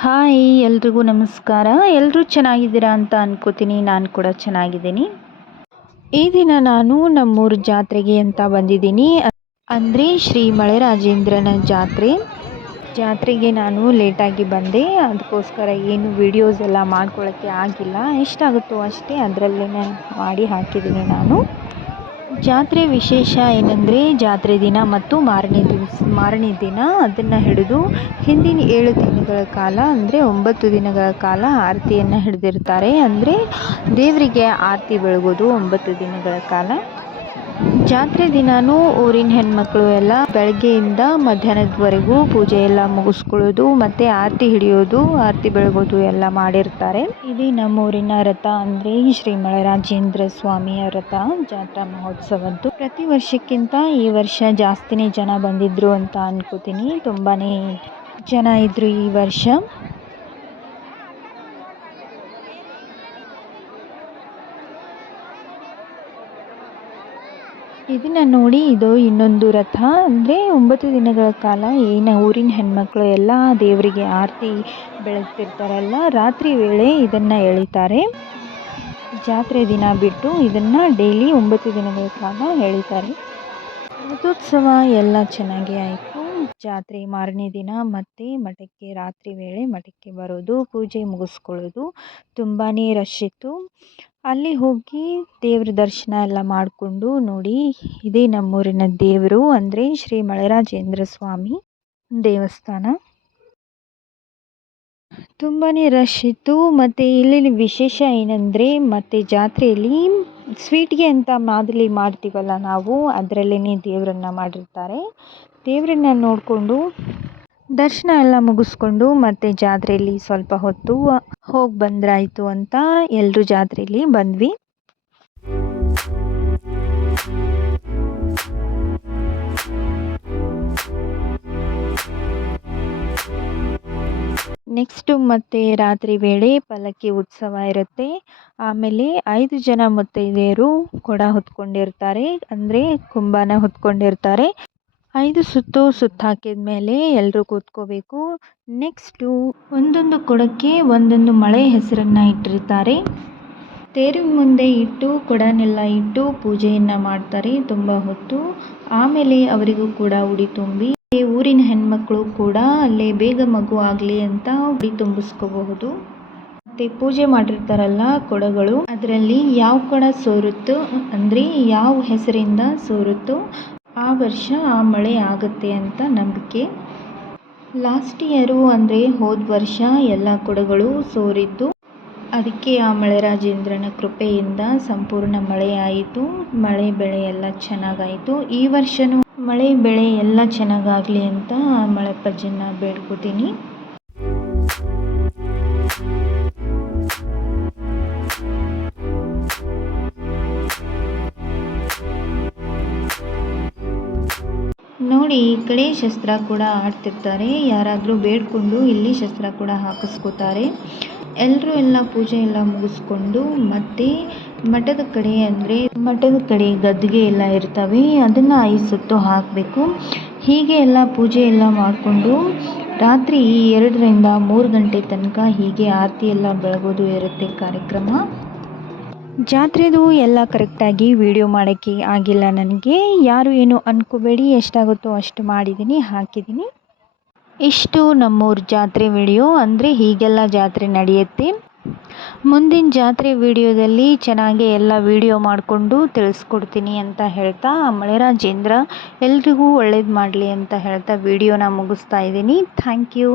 Hi, ಎಲ್ರಿಗೂ ನಮಸ್ಕಾರ. ಎಲ್ಲರೂ ಚೆನ್ನಾಗಿದ್ದೀರಾ ಅಂತ ಅನ್ಕೋತೀನಿ. ನಾನು ಕೂಡ ಚೆನ್ನಾಗಿದ್ದೀನಿ. ಈ ದಿನ ನಾನು ನಮ್ಮೂರ ಜಾತ್ರೆಗೆ ಅಂತ ಬಂದಿದ್ದೀನಿ. ಅಂದರೆ ಶ್ರೀ ಮಳೆ ರಾಜೇಂದ್ರನ ಜಾತ್ರೆ. ಜಾತ್ರೆಗೆ ನಾನು ಲೇಟಾಗಿ ಬಂದೆ. ಅದಕ್ಕೋಸ್ಕರ ಏನು ವಿಡಿಯೋಸ್ ಎಲ್ಲ ಮಾಡ್ಕೊಳ್ಳೋಕ್ಕೆ ಆಗಿಲ್ಲ. ಎಷ್ಟಾಗುತ್ತೋ ಅಷ್ಟೇ ಅದರಲ್ಲೇ ಮಾಡಿ ಹಾಕಿದ್ದೀನಿ ನಾನು. ಜಾತ್ರೆ ವಿಶೇಷ ಏನಂದರೆ ಜಾತ್ರೆ ದಿನ ಮತ್ತು ಮಾರನೇ ದಿವಸ, ಮಾರನೇ ದಿನ ಅದನ್ನು ಹಿಡಿದು ಹಿಂದಿನ ಏಳು ದಿನಗಳ ಕಾಲ ಅಂದರೆ ಒಂಬತ್ತು ದಿನಗಳ ಕಾಲ ಆರತಿಯನ್ನು ಹಿಡಿದಿರ್ತಾರೆ. ಅಂದರೆ ದೇವರಿಗೆ ಆರತಿ ಬೆಳಗೋದು ಒಂಬತ್ತು ದಿನಗಳ ಕಾಲ. ಜಾತ್ರೆ ದಿನಾನೂ ಊರಿನ ಹೆಣ್ಮಕ್ಳು ಎಲ್ಲ ಬೆಳಗ್ಗೆಯಿಂದ ಮಧ್ಯಾಹ್ನದವರೆಗೂ ಪೂಜೆ ಎಲ್ಲ ಮುಗಿಸ್ಕೊಳ್ಳೋದು ಮತ್ತೆ ಆರತಿ ಹಿಡಿಯೋದು, ಆರತಿ ಬೆಳಗೋದು ಎಲ್ಲ ಮಾಡಿರ್ತಾರೆ. ಇದು ನಮ್ಮೂರಿನ ರಥ ಅಂದ್ರೆ ಶ್ರೀ ಮಳೆರಾಜೇಂದ್ರ ಸ್ವಾಮಿಯ ರಥ ಜಾತ್ರಾ ಮಹೋತ್ಸವದ್ದು. ಪ್ರತಿ ವರ್ಷಕ್ಕಿಂತ ಈ ವರ್ಷ ಜಾಸ್ತಿನೇ ಜನ ಬಂದಿದ್ರು ಅಂತ ಅನ್ಕೋತೀನಿ. ತುಂಬಾನೇ ಜನ ಇದ್ರು ಈ ವರ್ಷ. ಇದನ್ನು ನೋಡಿ ಇದು ಇನ್ನೊಂದು ರಥ. ಅಂದರೆ ಒಂಬತ್ತು ದಿನಗಳ ಕಾಲ ಏನು ಊರಿನ ಹೆಣ್ಮಕ್ಳು ಎಲ್ಲ ದೇವರಿಗೆ ಆರತಿ ಬೆಳಗ್ತಿರ್ತಾರಲ್ಲ, ರಾತ್ರಿ ವೇಳೆ ಇದನ್ನು ಎಳಿತಾರೆ. ಜಾತ್ರೆ ದಿನ ಬಿಟ್ಟು ಇದನ್ನು ಡೈಲಿ ಒಂಬತ್ತು ದಿನಗಳ ಕಾಲ ಎಳಿತಾರೆ. ರಥೋತ್ಸವ ಎಲ್ಲ ಚೆನ್ನಾಗಿ ಆಯಿತು. ಜಾತ್ರೆ ಮಾರನೇ ದಿನ ಮತ್ತೆ ಮಠಕ್ಕೆ ರಾತ್ರಿ ವೇಳೆ ಮಠಕ್ಕೆ ಬರೋದು, ಪೂಜೆ ಮುಗಿಸ್ಕೊಳ್ಳೋದು ತುಂಬಾ ರಶ್ ಇತ್ತು. ಅಲ್ಲಿ ಹೋಗಿ ದೇವ್ರ ದರ್ಶನ ಎಲ್ಲ ಮಾಡಿಕೊಂಡು ನೋಡಿ, ಇದೇ ನಮ್ಮೂರಿನ ದೇವರು ಅಂದರೆ ಶ್ರೀ ಮಳೆರಾಜೇಂದ್ರ ಸ್ವಾಮಿ ದೇವಸ್ಥಾನ. ತುಂಬಾ ರಶ್ ಇತ್ತು, ಮತ್ತು ಇಲ್ಲಿನ ವಿಶೇಷ ಏನಂದರೆ, ಮತ್ತು ಜಾತ್ರೆಯಲ್ಲಿ ಸ್ವೀಟ್ಗೆ ಅಂತ ಮಾದಲಿ ಮಾಡ್ತೀವಲ್ಲ ನಾವು ಅದರಲ್ಲೇ ದೇವರನ್ನ ಮಾಡಿರ್ತಾರೆ. ದೇವರನ್ನ ನೋಡಿಕೊಂಡು ದರ್ಶನ ಎಲ್ಲ ಮುಗಿಸ್ಕೊಂಡು ಮತ್ತೆ ಜಾತ್ರೆಯಲ್ಲಿ ಸ್ವಲ್ಪ ಹೊತ್ತು ಹೋಗಿ ಬಂದ್ರಾಯಿತು ಅಂತ ಎಲ್ಲರೂ ಜಾತ್ರೆಯಲ್ಲಿ ಬಂದ್ವಿ. ನೆಕ್ಸ್ಟು ಮತ್ತೆ ರಾತ್ರಿ ವೇಳೆ ಪಲ್ಲಕ್ಕಿ ಉತ್ಸವ ಇರುತ್ತೆ. ಆಮೇಲೆ ಐದು ಜನ ಮುತ್ತೈದೆಯರು ಕೊಡ ಹೊತ್ಕೊಂಡಿರ್ತಾರೆ. ಅಂದರೆ ಕುಂಬಾನ ಹೊತ್ಕೊಂಡಿರ್ತಾರೆ. ಐದು ಸುತ್ತು ಸುತ್ತು ಹಾಕಿದ ಮೇಲೆ ಎಲ್ಲರೂ ಕೂತ್ಕೋಬೇಕು. ನೆಕ್ಸ್ಟು ಒಂದೊಂದು ಕೊಡಕ್ಕೆ ಒಂದೊಂದು ಮಳೆ ಹೆಸರನ್ನು ಇಟ್ಟಿರ್ತಾರೆ. ತೇರಿನ ಮುಂದೆ ಇಟ್ಟು ಕೊಡನೆಲ್ಲ ಇಟ್ಟು ಪೂಜೆಯನ್ನು ಮಾಡ್ತಾರೆ. ತುಂಬ ಹೊತ್ತು. ಆಮೇಲೆ ಅವರಿಗೂ ಕೂಡ ಉಡಿ ತುಂಬಿ, ಊರಿನ ಹೆಣ್ಮಕ್ಳು ಕೂಡ ಅಲ್ಲೇ ಬೇಗ ಮಗು ಆಗಲಿ ಅಂತ ಉಡಿ ತುಂಬಿಸ್ಕೋಬಹುದು. ಮತ್ತು ಪೂಜೆ ಮಾಡಿರ್ತಾರಲ್ಲ ಕೊಡಗಳು, ಅದರಲ್ಲಿ ಯಾವ ಕೊಡ ಸೋರುತ್ತೋ? ಅಂದರೆ ಯಾವ ಹೆಸರಿಂದ ಸೋರುತ್ತೋ? ಆ ವರ್ಷ ಆ ಮಳೆ ಆಗುತ್ತೆ ಅಂತ ನಂಬಿಕೆ. ಲಾಸ್ಟ್ ಇಯರು ಅಂದರೆ ಹೋದ ವರ್ಷ ಎಲ್ಲ ಕೊಡಗಳು ಸೋರಿದ್ದು. ಅದಕ್ಕೆ ಆ ಮಳೆರಾಜೇಂದ್ರನ ಕೃಪೆಯಿಂದ ಸಂಪೂರ್ಣ ಮಳೆ ಆಯಿತು. ಮಳೆ ಬೆಳೆ ಎಲ್ಲ ಚೆನ್ನಾಗಾಯಿತು. ಈ ವರ್ಷವೂ ಮಳೆ ಬೆಳೆ ಎಲ್ಲ ಚೆನ್ನಾಗಾಗಲಿ ಅಂತ ಮಳೆಪ್ಪಜ್ಜನ ಬೇಡ್ಕೋತೀನಿ. ನೋಡಿ ಈ ಕಡೆ ಶಸ್ತ್ರ ಕೂಡ ಆಡ್ತಿರ್ತಾರೆ ಯಾರಾದರೂ ಬೇಡ್ಕೊಂಡು ಇಲ್ಲಿ ಶಸ್ತ್ರ ಕೂಡ ಹಾಕಿಸ್ಕೋತಾರೆ. ಎಲ್ಲರೂ ಎಲ್ಲ ಪೂಜೆ ಎಲ್ಲ ಮುಗಿಸ್ಕೊಂಡು ಮತ್ತೆ ಮಠದ ಕಡೆ ಅಂದರೆ ಮಠದ ಕಡೆ ಗದ್ದಿಗೆ ಎಲ್ಲ ಇರ್ತವೆ. ಅದನ್ನು ಐದು ಸುತ್ತು ಹಾಕಬೇಕು. ಹೀಗೆ ಎಲ್ಲ ಪೂಜೆ ಎಲ್ಲ ಮಾಡಿಕೊಂಡು ರಾತ್ರಿ ಎರಡರಿಂದ ಮೂರು ಗಂಟೆ ತನಕ ಹೀಗೆ ಆರತಿ ಎಲ್ಲ ಬೆಳಗೋದು ಇರುತ್ತೆ ಕಾರ್ಯಕ್ರಮ. ಜಾತ್ರೆದು ಎಲ್ಲ ಕರೆಕ್ಟಾಗಿ ವೀಡಿಯೋ ಮಾಡೋಕ್ಕೆ ಆಗಿಲ್ಲ ನನಗೆ. ಯಾರು ಏನು ಅಂದ್ಕೋಬೇಡಿ ಎಷ್ಟಾಗುತ್ತೋ ಅಷ್ಟು ಮಾಡಿದ್ದೀನಿ, ಹಾಕಿದ್ದೀನಿ. ಇಷ್ಟು ನಮ್ಮೂರ ಜಾತ್ರೆ ವಿಡಿಯೋ ಅಂದರೆ ಹೀಗೆಲ್ಲ ಜಾತ್ರೆ ನಡೆಯುತ್ತೆ. ಮುಂದಿನ ಜಾತ್ರೆ ವಿಡಿಯೋದಲ್ಲಿ ಚೆನ್ನಾಗಿ ಎಲ್ಲ ವಿಡಿಯೋ ಮಾಡಿಕೊಂಡು ತಿಳಿಸ್ಕೊಡ್ತೀನಿ ಅಂತ ಹೇಳ್ತಾ ಮಳೆ ರಾಜೇಂದ್ರ ಎಲ್ರಿಗೂ ಒಳ್ಳೇದು ಮಾಡಲಿ ಅಂತ ಹೇಳ್ತಾ ವಿಡಿಯೋನ ಮುಗಿಸ್ತಾ ಇದ್ದೀನಿ. Thank you